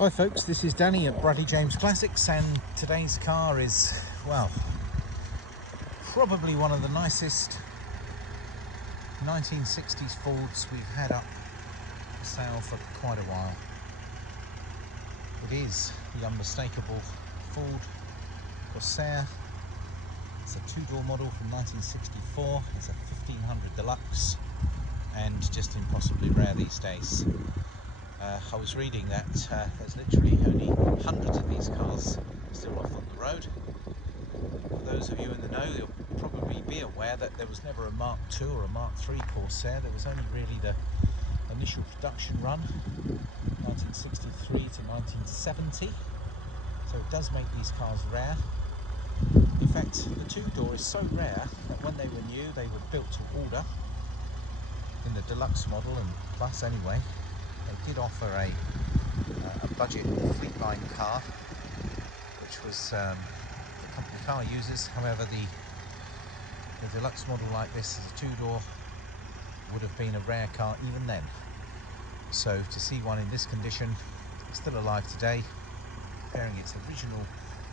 Hi folks, this is Danny at Bradley James Classics, and today's car is, well, probably one of the nicest 1960s Fords we've had up for sale for quite a while. It is the unmistakable Ford Corsair. It's a two-door model from 1964. It's a 1500 Deluxe and just impossibly rare these days. I was reading that there's literally only hundreds of these cars still off on the road. For those of you in the know, you'll probably be aware that there was never a Mark II or a Mark III Corsair. There was only really the initial production run, 1963 to 1970. So it does make these cars rare. In fact, the two-door is so rare that when they were new, they were built to order in the Deluxe model and Plus anyway. They did offer a budget Fleetline car, which was the company car users. However, the Deluxe model like this as a two-door would have been a rare car even then. So to see one in this condition, still alive today, bearing its original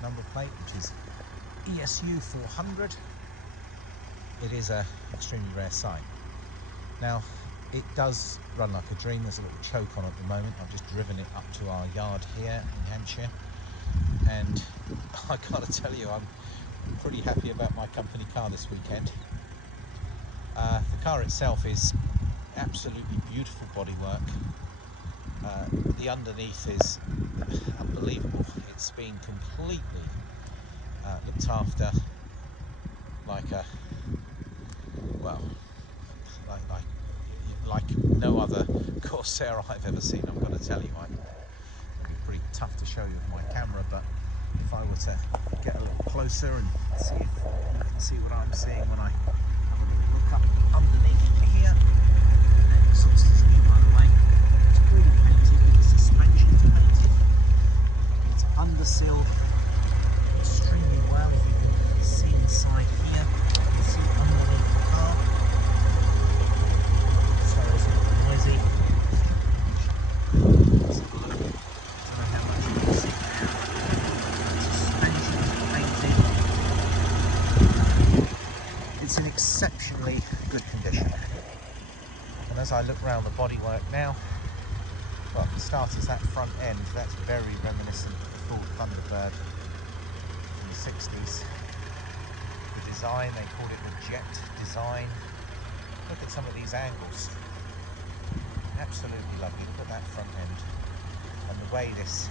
number plate, which is ESU 400, it is an extremely rare sight. Now, it does run like a dream. There's a little choke on at the moment. I've just driven it up to our yard here in Hampshire, and I gotta tell you, I'm pretty happy about my company car this weekend. The car itself is absolutely beautiful bodywork. The underneath is unbelievable. It's been completely looked after like a, well, like no other Corsair I've ever seen. I've got to tell you, it'd be pretty tough to show you with my camera, but if I were to get a little closer and see if you can see what I'm seeing when I have a little look up underneath here. Exhaust is new, by the way. It's all painted, the suspension's painted, it's undersealed extremely well. If you can see inside here, you can see underneath the car. Sorry, it's a bit noisy. Let's have a look. I don't know how much you can see there. Suspension is painted. It's in exceptionally good condition. And as I look around the bodywork now, well, for starters, that front end, that's very reminiscent of the Ford Thunderbird from the 60s. The design, they called it the jet design. Look at some of these angles. Absolutely lovely. Look at that front end. And the way this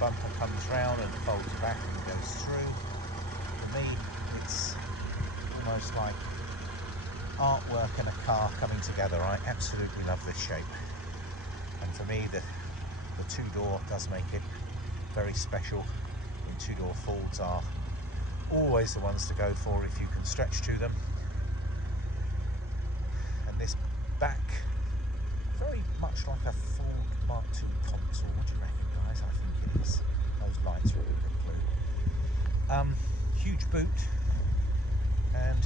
bumper comes round and folds back and goes through. For me, it's almost like artwork and a car coming together. I absolutely love this shape. And for me, the two-door does make it very special. And two-door Fords are always the ones to go for if you can stretch to them. And this back, very much like a Ford Mark II console. What do you reckon, guys? I think it is. Those lights are a little bit blue. Huge boot, and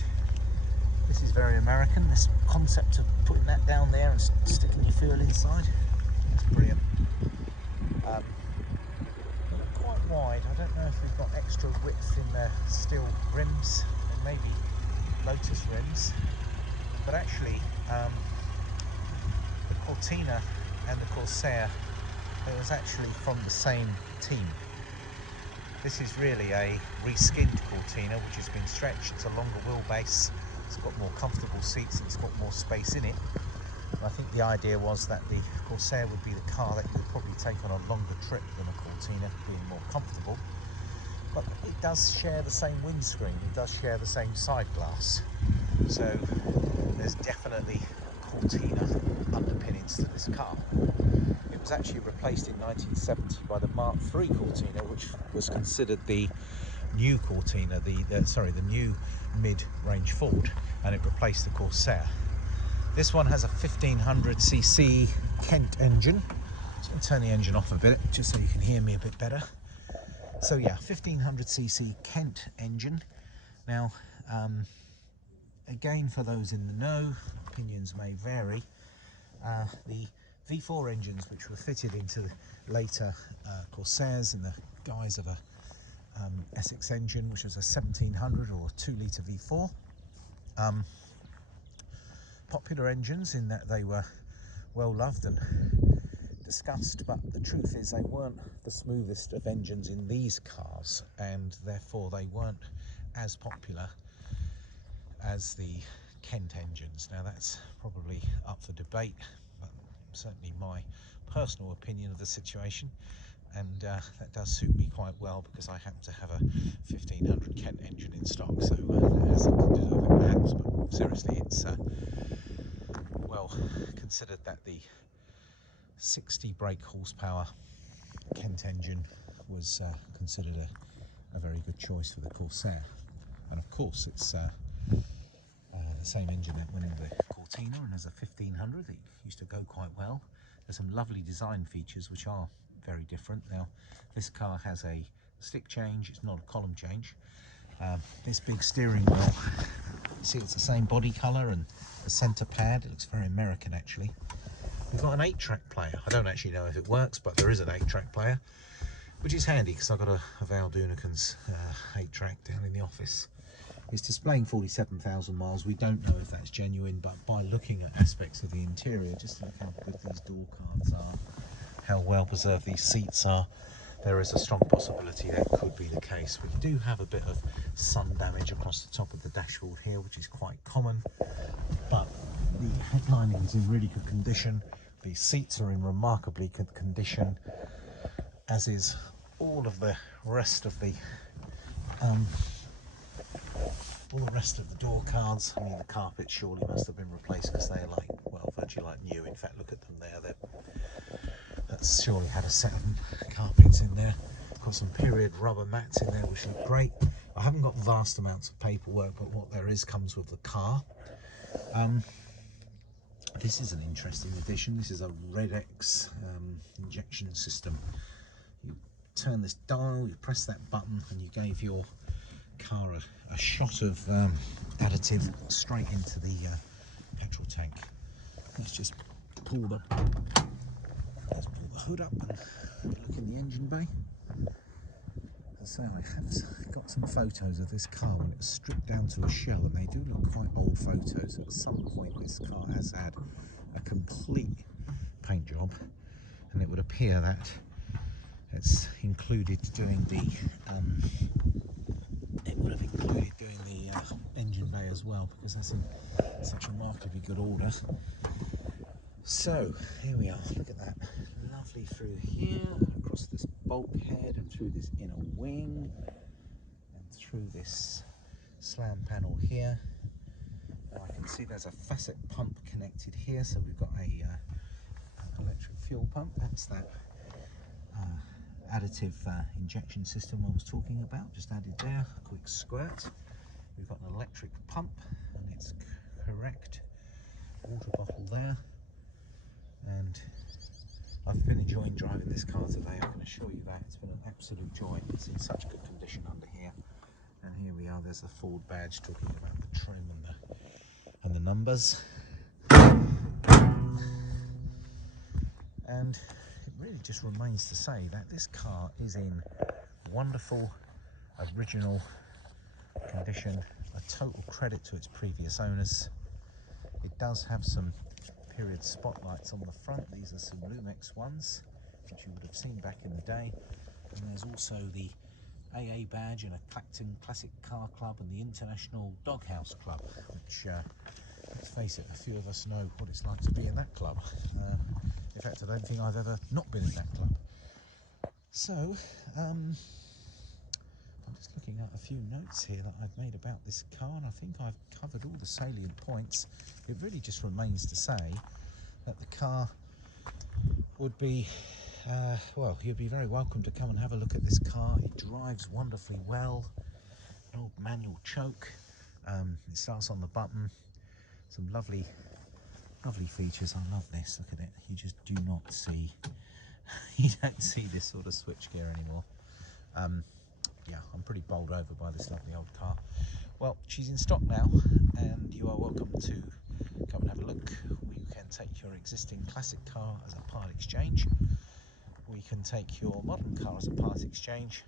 this is very American. This concept of putting that down there and sticking your fuel inside, that's brilliant. Not quite wide. I don't know if they've got extra width in their steel rims, and maybe Lotus rims, but actually the Cortina and the Corsair, it was actually from the same team. This is really a reskinned Cortina which has been stretched. It's a longer wheelbase, it's got more comfortable seats, and it's got more space in it. And I think the idea was that the Corsair would be the car that you would probably take on a longer trip than a Cortina, being more comfortable. But it does share the same windscreen, it does share the same side glass. So there's definitely Cortina underpinnings to this car. It was actually replaced in 1970 by the Mark III Cortina, which was considered the new Cortina, the new mid-range Ford, and it replaced the Corsair. This one has a 1500cc Kent engine. So I'll turn the engine off a bit just so you can hear me a bit better. So yeah, 1500cc Kent engine. Now, again, for those in the know, opinions may vary. The V4 engines, which were fitted into the later Corsairs in the guise of a Essex engine, which was a 1700 or 2-litre V4. Popular engines in that they were well loved and discussed, but the truth is they weren't the smoothest of engines in these cars, and therefore they weren't as popular as the Kent engines. Now that's probably up for debate, but certainly my personal opinion of the situation, and that does suit me quite well because I happen to have a 1500 Kent engine in stock, so that has something to do with it perhaps, but seriously it's well considered that the 60 brake horsepower Kent engine was considered a very good choice for the Corsair. And of course it's the same engine that went in the Cortina, and as a 1500 it used to go quite well. There's some lovely design features which are very different. Now this car has a stick change, it's not a column change. This big steering wheel, see it's the same body colour and the centre pad, it looks very American actually. We've got an 8-track player. I don't actually know if it works, but there is an 8-track player, which is handy because I've got a Val Dunicans 8-track down in the office. It's displaying 47,000 miles. We don't know if that's genuine, but by looking at aspects of the interior, just look how good these door cards are, how well preserved these seats are, there is a strong possibility that could be the case. We do have a bit of sun damage across the top of the dashboard here, which is quite common, but the headlining is in really good condition. The seats are in remarkably good condition, as is all the rest of the door cards. I mean, the carpet surely must have been replaced because they're like, well, virtually like new. In fact, look at them there. That's surely had a set of carpets in there. Got some period rubber mats in there, which look great. I haven't got vast amounts of paperwork, but what there is comes with the car. This is an interesting addition. This is a Red-X injection system. You turn this dial, you press that button, and you gave your car a shot of additive straight into the petrol tank. Let's just pull the hood up and look in the engine bay. As I say, I have got some photos of this car when it was stripped down to a shell, and they do look quite old photos. At some point this car has had a complete paint job, and it would appear that it's included doing the engine bay as well, because that's in such remarkably good order. So here we are, look at that, lovely through here, across this bulkhead and through this inner wing and through this slam panel here. Now I can see there's a facet pump connected here, so we've got a electric fuel pump. That's that additive injection system I was talking about, just added there, a quick squirt. We've got an electric pump and its correct water bottle there, and I've been enjoying driving this car today, I can assure you that. It's been an absolute joy. It's in such good condition under here, and here we are, there's the Ford badge talking about the trim and the numbers. And it really just remains to say that this car is in wonderful original condition, a total credit to its previous owners. It does have some period spotlights on the front. These are some Lumex ones, which you would have seen back in the day. And there's also the AA badge and a Clacton Classic Car Club and the International Doghouse Club, which, let's face it, a few of us know what it's like to be in that club. In fact, I don't think I've ever not been in that club. So, I'm just looking at a few notes here that I've made about this car, and I think I've covered all the salient points. It really just remains to say that the car would be, well, you'd be very welcome to come and have a look at this car. It drives wonderfully well, an old manual choke, it starts on the button, some lovely features. I love this, look at it, you just do not see, you don't see this sort of switchgear anymore. Yeah, I'm pretty bowled over by this lovely old car. Well, she's in stock now, and you are welcome to come and have a look. can take your existing classic car as a part exchange. We can take your modern car as a part exchange.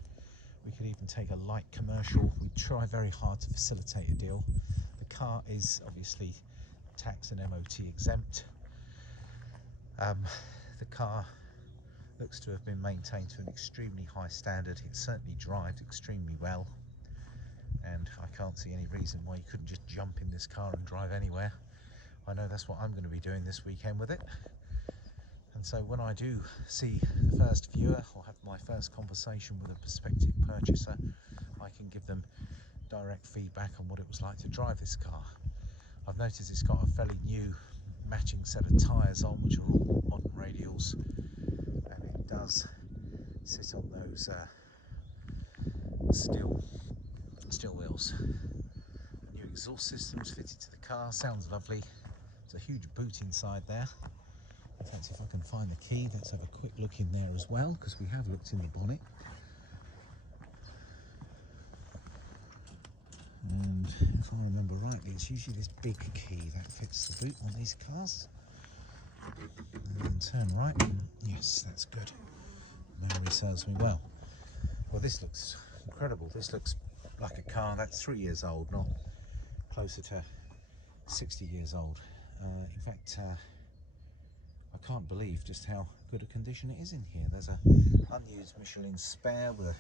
We could even take a light commercial. We try very hard to facilitate a deal. The car is obviously tax and MOT exempt. The car looks to have been maintained to an extremely high standard. It certainly drives extremely well, and I can't see any reason why you couldn't just jump in this car and drive anywhere. I know that's what I'm going to be doing this weekend with it. And so when I do see the first viewer or have my first conversation with a prospective purchaser, I can give them direct feedback on what it was like to drive this car. I've noticed it's got a fairly new matching set of tyres on, which are all modern radials, and it does sit on those steel wheels. The new exhaust system's fitted to the car, sounds lovely. There's a huge boot inside there. In fact, if I can find the key, let's have a quick look in there as well, because we have looked in the bonnet. And if I remember rightly, it's usually this big key that fits the boot on these cars. And then turn right. Yes, that's good. Memory serves me well. Well, this looks incredible. This looks like a car that's 3 years old, not closer to 60 years old. In fact, I can't believe just how good a condition it is in here. There's a unused Michelin spare with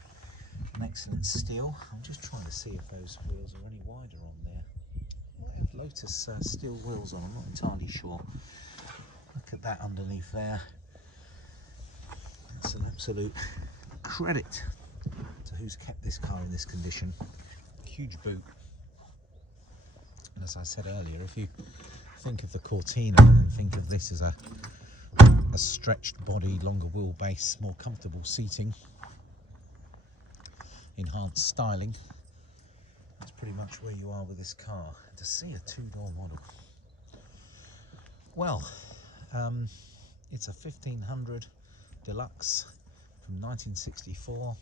an excellent steel. I'm just trying to see if those wheels are any wider on there. I have Lotus steel wheels on, I'm not entirely sure. Look at that underneath there. It's an absolute credit to who's kept this car in this condition. Huge boot. And as I said earlier, if you think of the Cortina and think of this as a stretched body, longer wheelbase, more comfortable seating, enhanced styling, that's pretty much where you are with this car. To see a two-door model. Well, it's a 1500 Deluxe from 1964.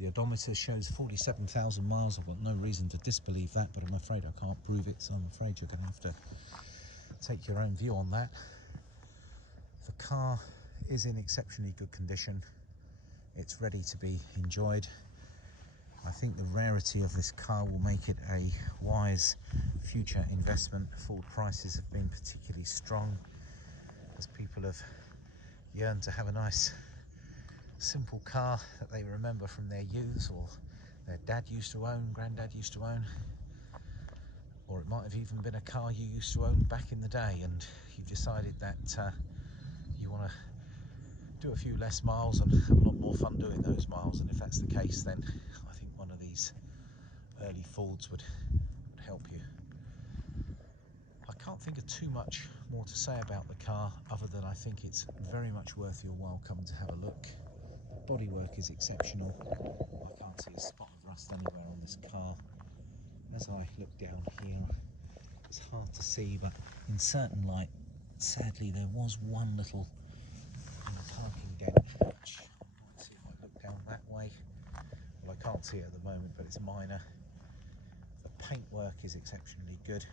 The odometer shows 47,000 miles. I've got no reason to disbelieve that, but I'm afraid I can't prove it, so I'm afraid you're going to have to take your own view on that. The car is in exceptionally good condition. It's ready to be enjoyed. I think the rarity of this car will make it a wise future investment. Ford prices have been particularly strong as people have yearned to have a nice simple car that they remember from their youth, or their dad used to own, granddad used to own, or it might have even been a car you used to own back in the day, and you've decided that you want to do a few less miles and have a lot more fun doing those miles. And if that's the case, then I think one of these early Fords would help you. I can't think of too much more to say about the car, other than I think it's very much worth your while coming to have a look. The bodywork is exceptional. I can't see a spot of rust anywhere on this car. As I look down here, it's hard to see, but in certain light, sadly, there was one little parking dent, which I might see if I look down that way. Well, I can't see it at the moment, but it's minor. The paintwork is exceptionally good.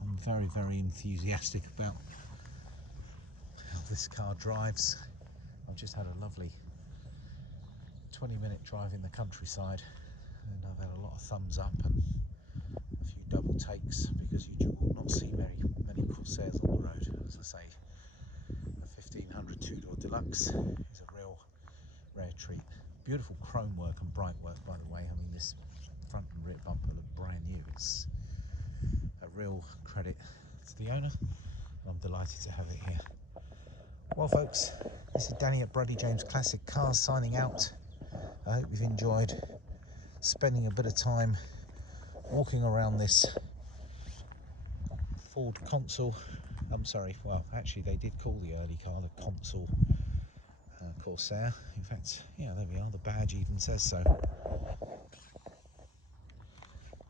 I'm very, very enthusiastic about how this car drives. I've just had a lovely 20-minute drive in the countryside, and I've had a lot of thumbs up and a few double takes, because you will not see many Corsairs on the road. As I say, a 1500 two-door Deluxe is a real rare treat. Beautiful chrome work and bright work, by the way. I mean, this front and rear bumper look brand new. It's a real credit to the owner, and I'm delighted to have it here. Well, folks, this is Danny at Bradley James Classic Cars signing out. I hope you've enjoyed spending a bit of time walking around this Ford Consul. I'm sorry, well, actually they did call the early car the Consul Corsair. In fact, yeah, there we are, the badge even says so.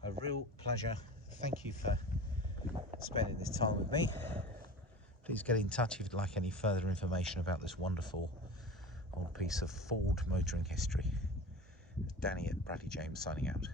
A real pleasure. Thank you for spending this time with me. Please get in touch if you'd like any further information about this wonderful old piece of Ford motoring history. Danny at Bradley James signing out.